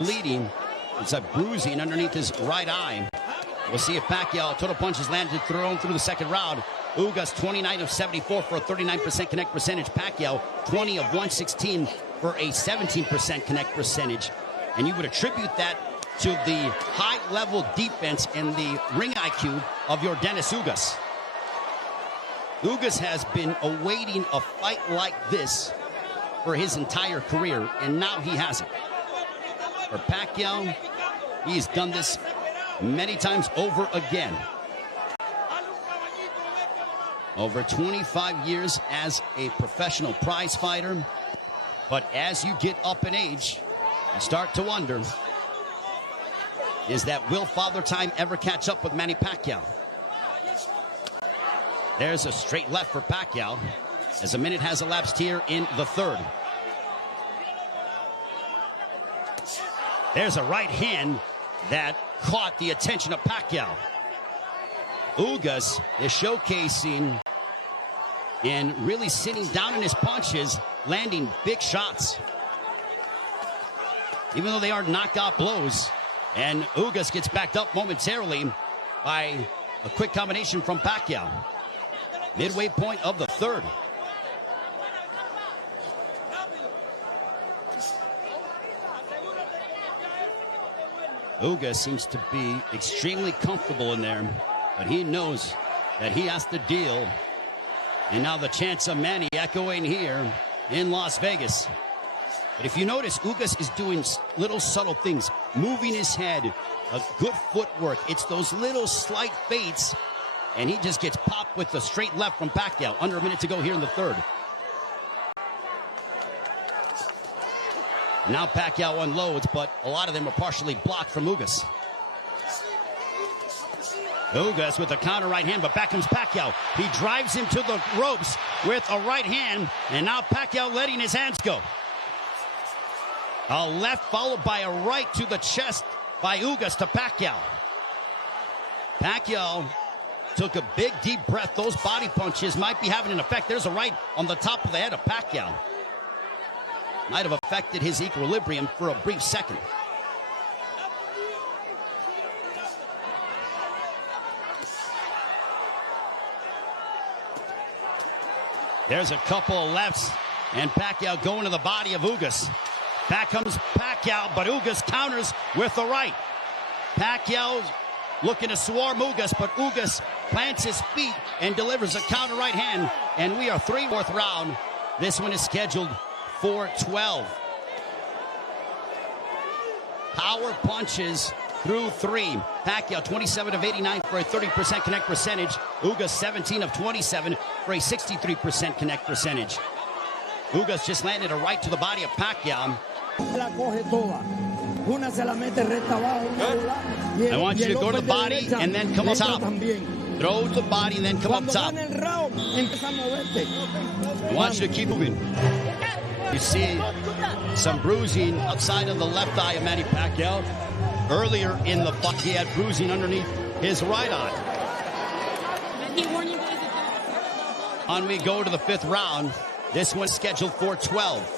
bleeding. It's a bruising underneath his right eye. We'll see if Pacquiao, total punches landed thrown through the second round. Ugas 29 of 74 for a 39% connect percentage. Pacquiao 20 of 116 for a 17% connect percentage. And you would attribute that to the high-level defense and the ring IQ of Yordenis Ugas. Ugas has been awaiting a fight like this for his entire career, and now he has it. For Pacquiao, he's done this many times over again. Over 25 years as a professional prize fighter. But as you get up in age, you start to wonder, will Father Time ever catch up with Manny Pacquiao? There's a straight left for Pacquiao as a minute has elapsed here in the third. There's a right hand that caught the attention of Pacquiao. Ugas is showcasing and really sitting down in his punches, landing big shots. Even though they are knockout blows, and Ugas gets backed up momentarily by a quick combination from Pacquiao. Midway point of the third. Ugas seems to be extremely comfortable in there, but he knows that he has to deal. And now the chants of Manny echoing here in Las Vegas. But if you notice, Ugas is doing little subtle things, moving his head, a good footwork. It's those little slight feints, and he just gets popped with the straight left from Pacquiao. Under a minute to go here in the third. Now Pacquiao unloads, but a lot of them are partially blocked from Ugas. Ugas with a counter right hand, but back comes Pacquiao. He drives him to the ropes with a right hand, and now Pacquiao letting his hands go. A left followed by a right to the chest by Ugas to Pacquiao. Pacquiao took a big, deep breath. Those body punches might be having an effect. There's a right on the top of the head of Pacquiao. Might have affected his equilibrium for a brief second. There's a couple of lefts, and Pacquiao going to the body of Ugas. Back comes Pacquiao, but Ugas counters with the right. Pacquiao looking to swarm Ugas, but Ugas plants his feet and delivers a counter right hand. And we are fourth round. This one is scheduled for 12. Power punches through three. Pacquiao 27 of 89 for a 30% connect percentage. Ugas 17 of 27 for a 63% connect percentage. Ugas just landed a right to the body of Pacquiao. I want you to go to the body and then come up top. Throw to the body and then come up top. I want you to keep moving. You see some bruising outside of the left eye of Manny Pacquiao. Earlier in the fight, he had bruising underneath his right eye. On we go to the fifth round. This one's scheduled for 12.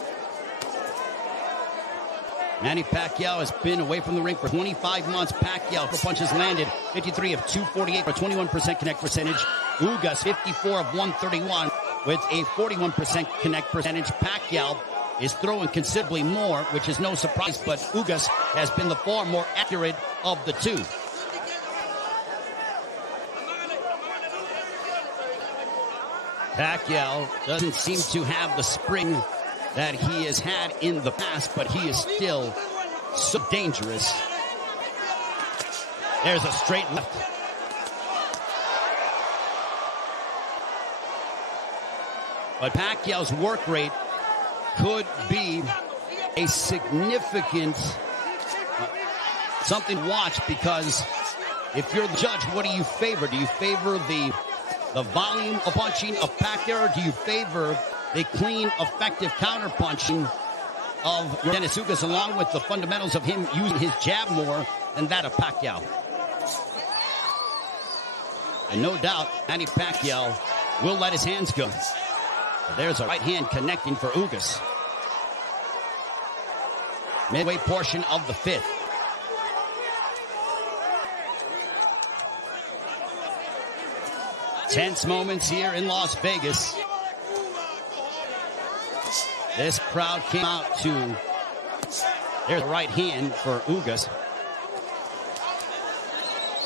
Manny Pacquiao has been away from the ring for 25 months. Pacquiao, for punches landed, 53 of 248 for a 21% connect percentage. Ugas, 54 of 131 with a 41% connect percentage. Pacquiao is throwing considerably more, which is no surprise, but Ugas has been the far more accurate of the two. Pacquiao doesn't seem to have the spring that he has had in the past, but he is still so dangerous. There's a straight left. But Pacquiao's work rate could be a significant something to watch, because if you're the judge, what do you favor? Do you favor the volume of punching of Pacquiao, or do you favor the clean, effective counter-punching of Yordenis Ugas, along with the fundamentals of him using his jab more than that of Pacquiao? And no doubt, Manny Pacquiao will let his hands go. There's a right hand connecting for Ugas. midway portion of the fifth. Tense moments here in Las Vegas. This crowd came out to there's the right hand for Ugas.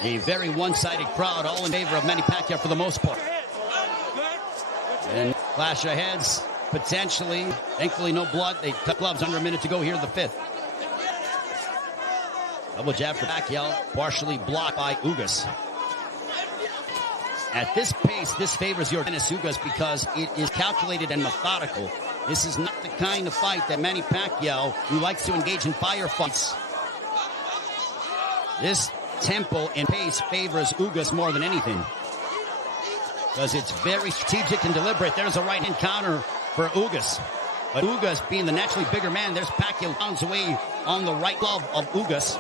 A very one-sided crowd, all in favor of Manny Pacquiao for the most part. And clash of heads, potentially. Thankfully, no blood. They cut gloves under a minute to go here in the fifth. Double jab for Pacquiao, partially blocked by Ugas. At this pace, this favors Yordenis Ugas because it is calculated and methodical. This is not the kind of fight that Manny Pacquiao, who likes to engage in firefights. This tempo and pace favors Ugas more than anything, because it's very strategic and deliberate. There's a right-hand counter for Ugas. But Ugas, being the naturally bigger man, there's Pacquiao pounds away on the right glove of Ugas.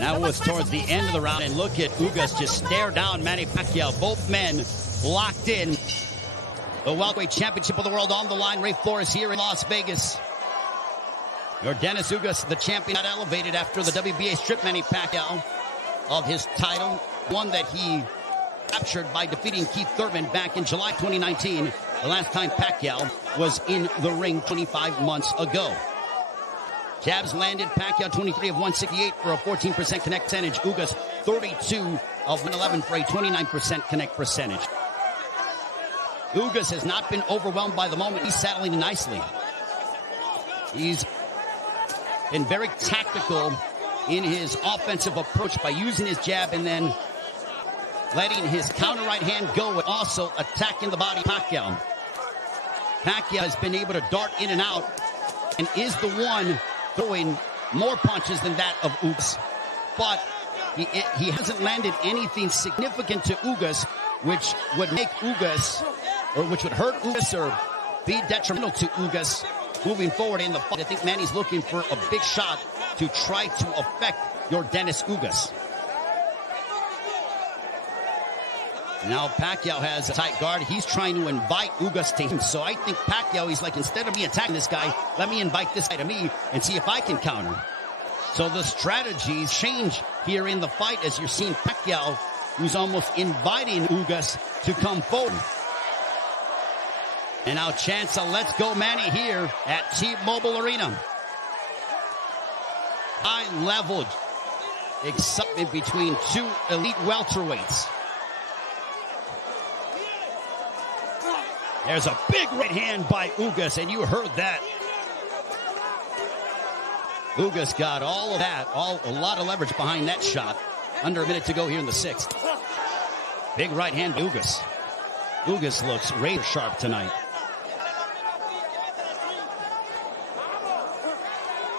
Now it's towards the end of the round, and look at Ugas just stare down Manny Pacquiao. Both men locked in. The welterweight championship of the world on the line. Ray Flores here in Las Vegas. Yordenis Ugas, the champion, got elevated after the WBA stripped Manny Pacquiao of his title, one that he captured by defeating Keith Thurman back in July 2019, the last time Pacquiao was in the ring 25 months ago. Jabs landed. Pacquiao 23 of 168 for a 14% connect percentage. Ugas 32 of 111 for a 29% connect percentage. Ugas has not been overwhelmed by the moment. He's settling nicely. He's been very tactical in his offensive approach by using his jab and then letting his counter right hand go and also attacking the body of Pacquiao. Pacquiao has been able to dart in and out and is the one throwing more punches than that of Ugas. But he hasn't landed anything significant to Ugas, which would make Ugas, or which would hurt Ugas or be detrimental to Ugas moving forward in the fight. I think Manny's looking for a big shot to try to affect Yordenis Ugas. Now Pacquiao has a tight guard. He's trying to invite Ugas to him. So I think Pacquiao, he's like, instead of me attacking this guy, let me invite this guy to me and see if I can counter. So the strategies change here in the fight as you're seeing Pacquiao, who's almost inviting Ugas to come forward. And now chance of let's go Manny here at T-Mobile Arena. High level excitement between two elite welterweights. There's a big right hand by Ugas, and you heard that. Ugas got all of that, a lot of leverage behind that shot. Under a minute to go here in the sixth. Big right hand by Ugas. Ugas looks razor sharp tonight.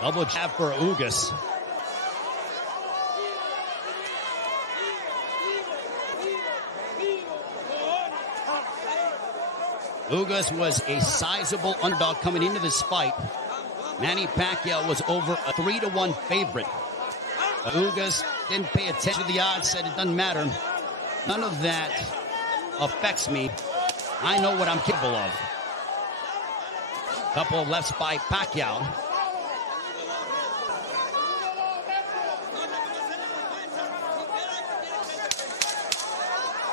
Double jab for Ugas. Ugas was a sizable underdog coming into this fight. Manny Pacquiao was over a 3-1 favorite. Ugas didn't pay attention to the odds, said it doesn't matter. None of that affects me. I know what I'm capable of. Couple of lefts by Pacquiao.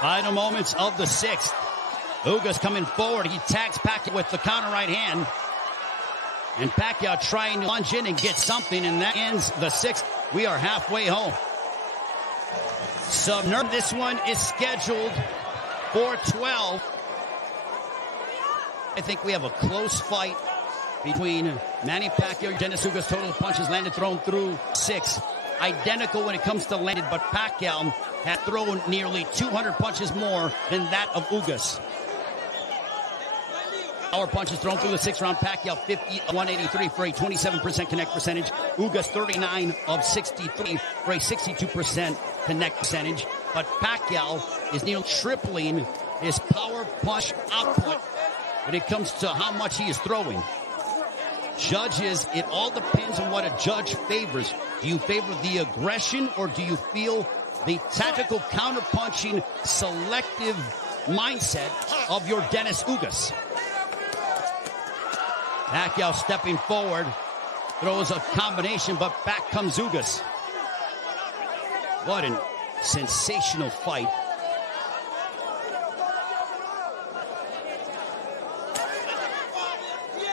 Final moments of the sixth. Ugas coming forward. He tags Pacquiao with the counter right hand. And Pacquiao trying to lunge in and get something, and that ends the sixth. We are halfway home. So this one is scheduled for 12. I think we have a close fight between Manny Pacquiao and Yordenis Ugas. Total punches landed, thrown through 6. Identical when it comes to landed, but Pacquiao had thrown nearly 200 punches more than that of Ugas. Power punches thrown through the 6th round. Pacquiao 50 of 183 for a 27% connect percentage. Ugas 39 of 63 for a 62% connect percentage. But Pacquiao is nearly tripling his power punch output when it comes to how much he is throwing. Judges, it all depends on what a judge favors. Do you favor the aggression, or do you feel the tactical counterpunching selective mindset of Yordenis Ugas. Pacquiao stepping forward, throws a combination, but back comes Ugas. What a sensational fight.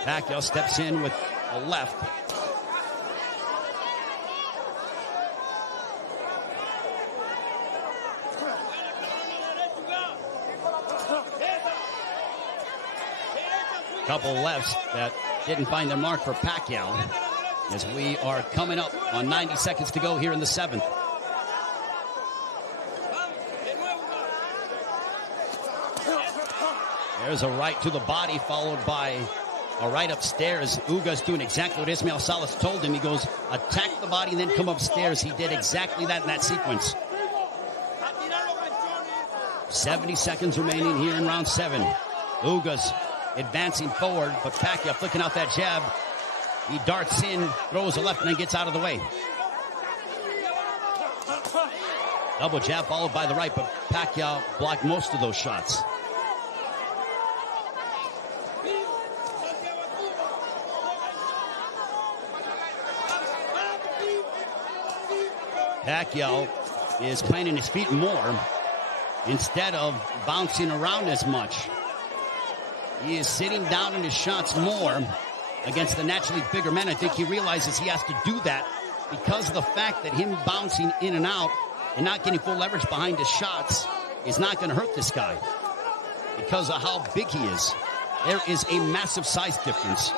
Pacquiao steps in with a left. Couple lefts that didn't find their mark for Pacquiao as we are coming up on 90 seconds to go here in the 7th. There's a right to the body followed by a right upstairs. Ugas doing exactly what Ismael Salas told him. He goes, attack the body and then come upstairs. He did exactly that in that sequence. 70 seconds remaining here in round 7. Ugas advancing forward, but Pacquiao flicking out that jab. He darts in, throws a left, and then gets out of the way. Double jab followed by the right, but Pacquiao blocked most of those shots. Pacquiao is planting his feet more instead of bouncing around as much. He is sitting down in his shots more against the naturally bigger men. I think he realizes he has to do that because of the fact that him bouncing in and out and not getting full leverage behind his shots is not going to hurt this guy because of how big he is. There is a massive size difference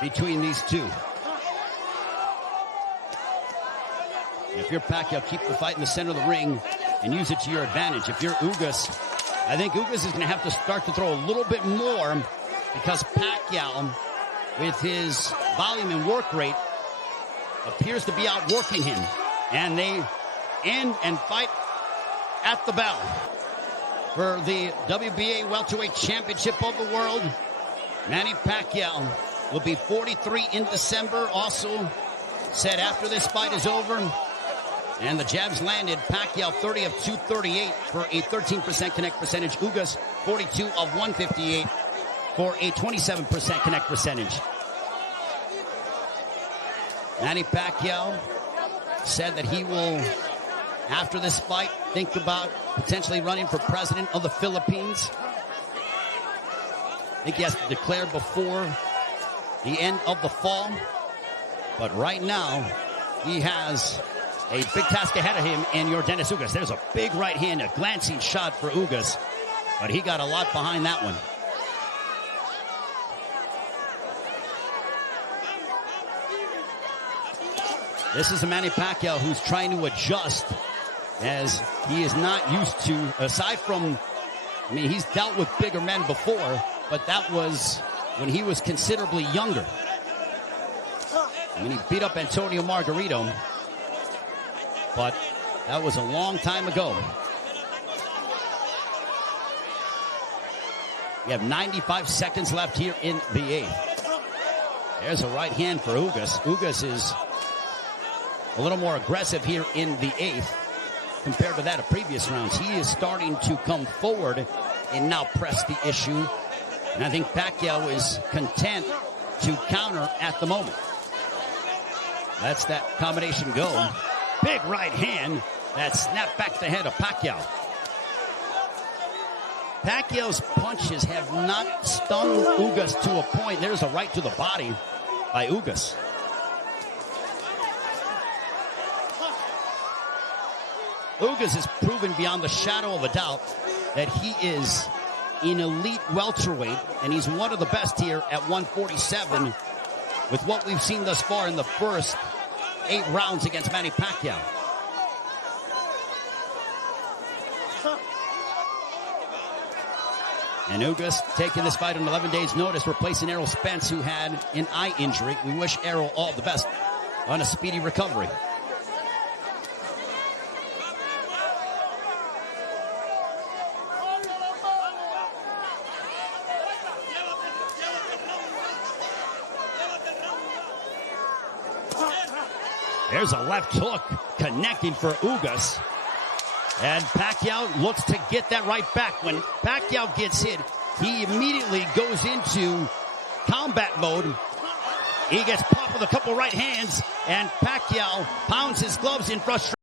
between these two. And if you're Pacquiao, keep the fight in the center of the ring and use it to your advantage. If you're Ugas, I think Ugas is going to have to start to throw a little bit more because Pacquiao, with his volume and work rate, appears to be outworking him. And they end and fight at the bell for the WBA Welterweight Championship of the World. Manny Pacquiao will be 43 in December. Also said after this fight is over, and the jabs landed, Pacquiao 30 of 238 for a 13% connect percentage. Ugas 42 of 158 for a 27% connect percentage. Manny Pacquiao said that he will, after this fight, think about potentially running for president of the Philippines. I think he has to declare before the end of the fall. But right now, he has a big task ahead of him in Yordenis Ugas. There's a big right hand, a glancing shot for Ugas, but he got a lot behind that one. This is a Manny Pacquiao who's trying to adjust as he is not used to, aside from, I mean, he's dealt with bigger men before, but that was when he was considerably younger. I mean, he beat up Antonio Margarito, but that was a long time ago. We have 95 seconds left here in the 8th. There's a right hand for Ugas. Ugas is a little more aggressive here in the 8th compared to that of previous rounds. He is starting to come forward and now press the issue. And I think Pacquiao is content to counter at the moment. That's that combination go. Big right hand that snapped back the head of Pacquiao. Pacquiao's punches have not stung Ugas to a point. There's a right to the body by Ugas. Ugas has proven beyond the shadow of a doubt that he is an elite welterweight, and he's one of the best here at 147 with what we've seen thus far in the first 8 rounds against Manny Pacquiao. And Ugas taking this fight on 11 days' notice, replacing Errol Spence, who had an eye injury. We wish Errol all the best on a speedy recovery. There's a left hook connecting for Ugas. And Pacquiao looks to get that right back. When Pacquiao gets hit, he immediately goes into combat mode. He gets popped with a couple right hands, and Pacquiao pounds his gloves in frustration.